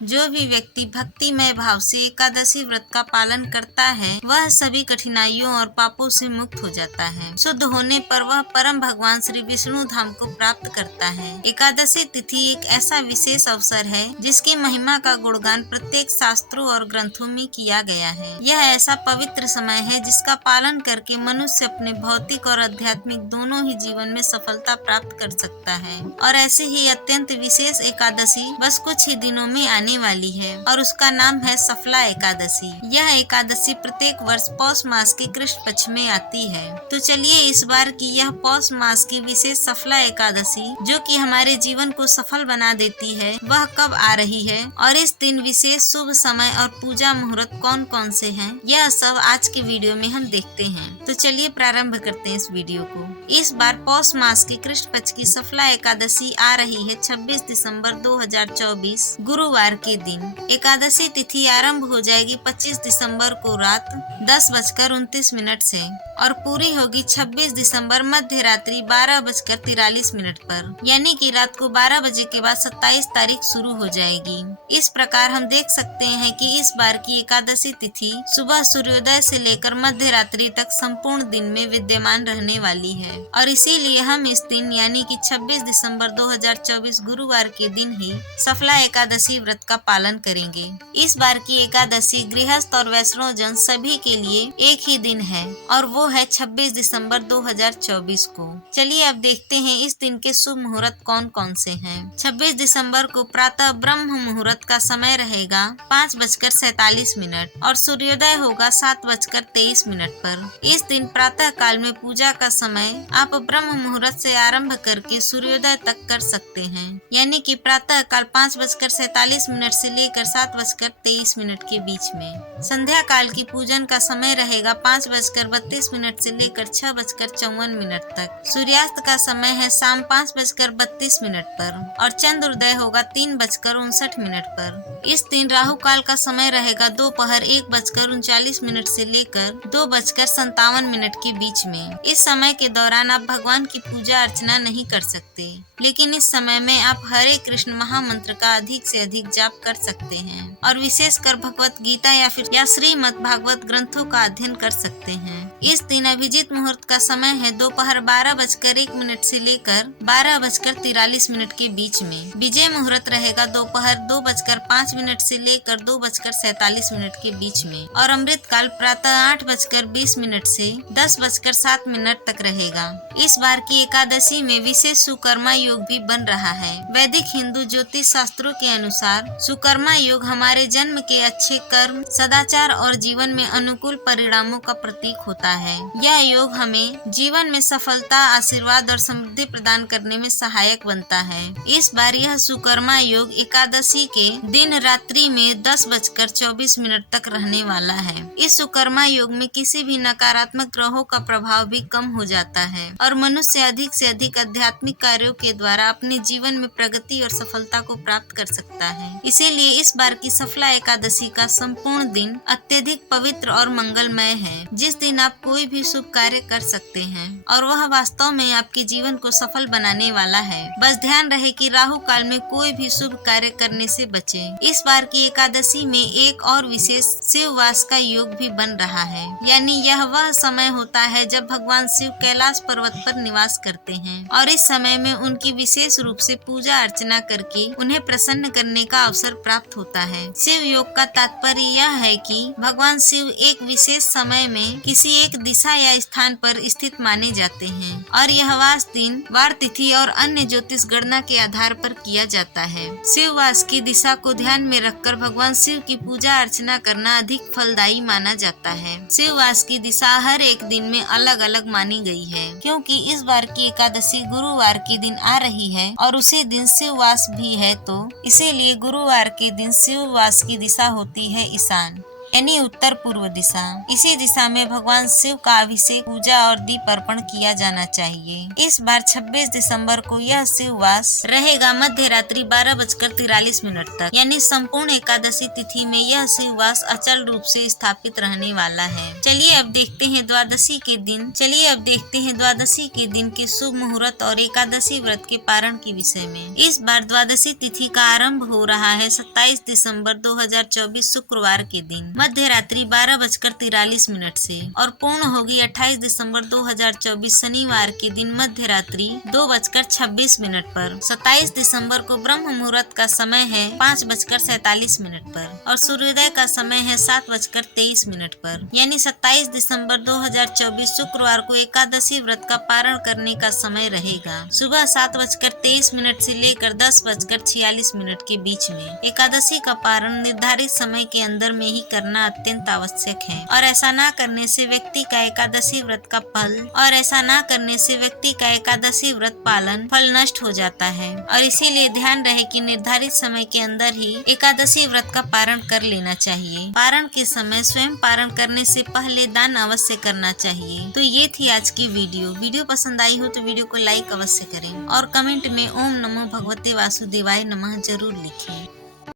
जो भी व्यक्ति भक्तिमय भाव से एकादशी व्रत का पालन करता है वह सभी कठिनाइयों और पापों से मुक्त हो जाता है। शुद्ध होने पर वह परम भगवान श्री विष्णु धाम को प्राप्त करता है। एकादशी तिथि एक ऐसा विशेष अवसर है जिसकी महिमा का गुणगान प्रत्येक शास्त्रों और ग्रंथों में किया गया है। यह ऐसा पवित्र समय है जिसका पालन करके मनुष्य अपने भौतिक और आध्यात्मिक दोनों ही जीवन में सफलता प्राप्त कर सकता है। और ऐसी ही अत्यंत विशेष एकादशी बस कुछ ही दिनों में आने वाली है और उसका नाम है सफला एकादशी। यह एकादशी प्रत्येक वर्ष पौष मास के कृष्ण पक्ष में आती है। तो चलिए इस बार की यह पौष मास की विशेष सफला एकादशी जो कि हमारे जीवन को सफल बना देती है वह कब आ रही है और इस दिन विशेष शुभ समय और पूजा मुहूर्त कौन कौन से हैं, यह सब आज के वीडियो में हम देखते हैं। तो चलिए प्रारंभ करते हैं इस वीडियो को। इस बार पौष मास की कृष्ण पक्ष की सफला एकादशी आ रही है 26 दिसंबर 2024 गुरुवार के दिन। एकादशी तिथि आरंभ हो जाएगी 25 दिसंबर को रात 10:29 से और पूरी होगी 26 दिसंबर मध्य रात्रि 12:43 पर, यानी कि रात को 12 बजे के बाद 27 तारीख शुरू हो जाएगी। इस प्रकार हम देख सकते हैं कि इस बार की एकादशी तिथि सुबह सूर्योदय से लेकर मध्य रात्रि तक संपूर्ण दिन में विद्यमान रहने वाली है और इसीलिए हम इस दिन यानी कि 26 दिसंबर 2024 गुरुवार के दिन ही सफला एकादशी व्रत का पालन करेंगे। इस बार की एकादशी गृहस्थ और वैष्णव जन सभी के लिए एक ही दिन है और वो है 26 दिसंबर 2024 को। चलिए अब देखते हैं इस दिन के शुभ मुहूर्त कौन कौन से हैं। 26 दिसंबर को प्रातः ब्रह्म मुहूर्त का समय रहेगा 5:47 और सूर्योदय होगा 7:23 पर। इस दिन प्रातः काल में पूजा का समय आप ब्रह्म मुहूर्त से आरंभ करके सूर्योदय तक कर सकते हैं, यानी कि प्रातः काल 5:47 से लेकर 7:23 के बीच में। संध्या काल की पूजन का समय रहेगा 5:32 से लेकर 6:54 तक। सूर्यास्त का समय है शाम 5:32 पर और चंद्रोदय होगा 3:59 पर। इस दिन राहु काल का समय रहेगा दोपहर 1:39 से लेकर 2:57 के बीच में। इस समय के दौरान आप भगवान की पूजा अर्चना नहीं कर सकते, लेकिन इस समय में आप हरे कृष्ण महामंत्र का अधिक से अधिक जाप कर सकते हैं और विशेषकर भगवत गीता या श्रीमद् भागवत ग्रंथों का अध्ययन कर सकते हैं। इस दिन अभिजीत मुहूर्त का समय है दोपहर 12:01 से लेकर 12:43 के बीच में। विजय मुहूर्त रहेगा दोपहर 2:05 से लेकर 2:47 के बीच में और अमृत काल प्रातः 8:20 से 10:07 तक रहेगा। इस बार की एकादशी में विशेष सुकर्मा योग भी बन रहा है। वैदिक हिंदू ज्योतिष शास्त्रों के अनुसार सुकर्मा योग हमारे जन्म के अच्छे कर्म, सदाचार और जीवन में अनुकूल परिणामों का प्रतीक होता है। यह योग हमें जीवन में सफलता, आशीर्वाद और समृद्धि प्रदान करने में सहायक बनता है। इस बार यह सुकर्मा योग एकादशी के दिन रात्रि में 10:24 तक रहने वाला है। इस सुकर्मा योग में किसी भी नकारात्मक ग्रहों का प्रभाव भी कम हो जाता है और मनुष्य अधिक से अधिक आध्यात्मिक कार्यों के द्वारा अपने जीवन में प्रगति और सफलता को प्राप्त कर सकता है। इसीलिए इस बार की सफला एकादशी का संपूर्ण दिन अत्यधिक पवित्र और मंगलमय है, जिस दिन आप कोई भी शुभ कार्य कर सकते हैं और वह वास्तव में आपके जीवन को सफल बनाने वाला है। बस ध्यान रहे कि राहु काल में कोई भी शुभ कार्य करने से बचें। इस बार की एकादशी में एक और विशेष शिववास का योग भी बन रहा है, यानी यह वह समय होता है जब भगवान शिव कैलाश पर्वत पर निवास करते हैं और इस समय में उनकी विशेष रूप से पूजा अर्चना करके उन्हें प्रसन्न करने का अवसर प्राप्त होता है। शिव योग का तात्पर्य यह है कि भगवान शिव एक विशेष समय में किसी एक दिशा या स्थान पर स्थित माने जाते हैं और यह वास दिन, वार तिथि और अन्य ज्योतिष गणना के आधार पर किया जाता है। शिव वास की दिशा को ध्यान में रखकर भगवान शिव की पूजा अर्चना करना अधिक फलदायी माना जाता है। शिव वास की दिशा हर एक दिन में अलग अलग मानी गई है, क्योंकि इस बार की एकादशी गुरुवार के दिन आ रही है और उसी दिन शिववास भी है, तो इसीलिए गुरुवार के दिन शिववास की दिशा होती है ईशान। यानी उत्तर पूर्व दिशा। इसी दिशा में भगवान शिव का अभिषेक, पूजा और दीप अर्पण किया जाना चाहिए। इस बार 26 दिसंबर को यह शिववास रहेगा मध्य रात्रि 12:43 तक, यानी संपूर्ण एकादशी तिथि में यह शिववास अचल रूप से स्थापित रहने वाला है। चलिए अब देखते हैं द्वादशी के दिन के शुभ मुहूर्त और एकादशी व्रत के पारण के विषय में। इस बार द्वादशी तिथि का आरंभ हो रहा है 27 दिसंबर 2024 शुक्रवार के दिन मध्य रात्रि 12:43 से और पूर्ण होगी 28 दिसंबर 2024 शनिवार के दिन मध्य रात्रि 2:26 पर। 27 दिसंबर को ब्रह्म मुहूर्त का समय है 5:47 पर और सूर्योदय का समय है 7:23 पर। यानी 27 दिसंबर 2024 शुक्रवार को एकादशी व्रत का पारण करने का समय रहेगा सुबह 7:23 से लेकर 10:46 के बीच में। एकादशी का पारण निर्धारित समय के अंदर में ही करना अत्यंत आवश्यक है और ऐसा न करने से व्यक्ति का एकादशी व्रत पालन फल नष्ट हो जाता है और इसीलिए ध्यान रहे कि निर्धारित समय के अंदर ही एकादशी व्रत का पारण कर लेना चाहिए। पारण के समय स्वयं पारण करने से पहले दान अवश्य करना चाहिए। तो ये थी आज की वीडियो पसंद आई हो तो वीडियो को लाइक अवश्य करें और कमेंट में ओम नमो भगवते वासुदेवाय नमः जरूर लिखें।